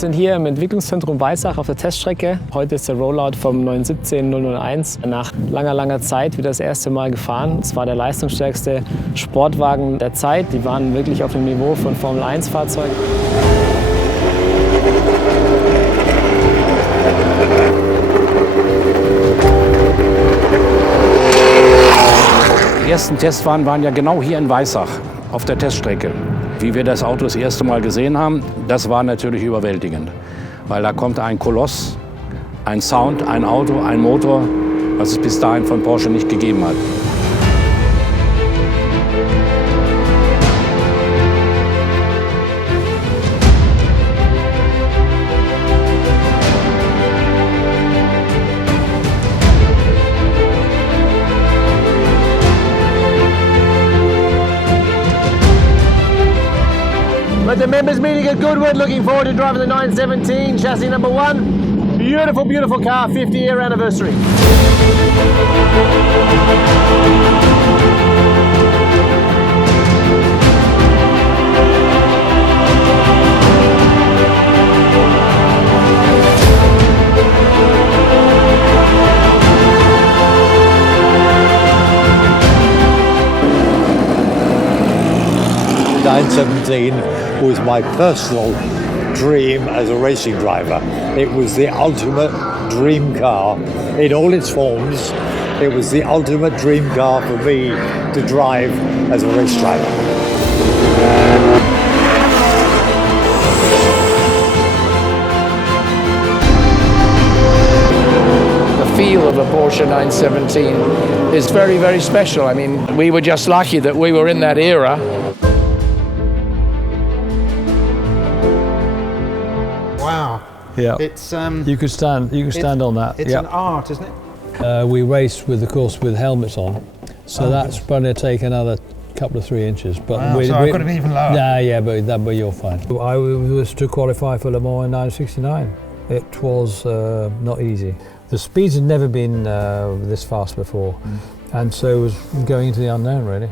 sind hier im Entwicklungszentrum Weissach auf der Teststrecke. Heute ist der Rollout vom 917-001. Nach langer Zeit wieder das erste Mal gefahren. Es war der leistungsstärkste Sportwagen der Zeit. Die waren wirklich auf dem Niveau von Formel-1-Fahrzeugen. Die ersten Testfahren waren ja genau hier in Weissach auf der Teststrecke. Wie wir das Auto das erste Mal gesehen haben, das war natürlich überwältigend. Weil da kommt ein Koloss, ein Sound, ein Auto, ein Motor, was es bis dahin von Porsche nicht gegeben hat. At the members meeting at Goodwood, looking forward to driving the 917 chassis number 1. Beautiful, beautiful car, 50-year anniversary. The 917 was my personal dream as a racing driver. It was the ultimate dream car in all its forms. It was the ultimate dream car for me to drive as a race driver. The feel of a Porsche 917 is very, very special. I mean, we were just lucky that we were in that era. Wow. Yeah, It's you could stand on that. It's yeah. an art, isn't it? We raced with, of course, with helmets on, so that's probably take another couple of 3 inches. But Wow, so I could have been even lower. Nah, yeah, but you're fine. I was to qualify for Le Mans in 1969. It was not easy. The speeds had never been this fast before, and so it was going into the unknown, really.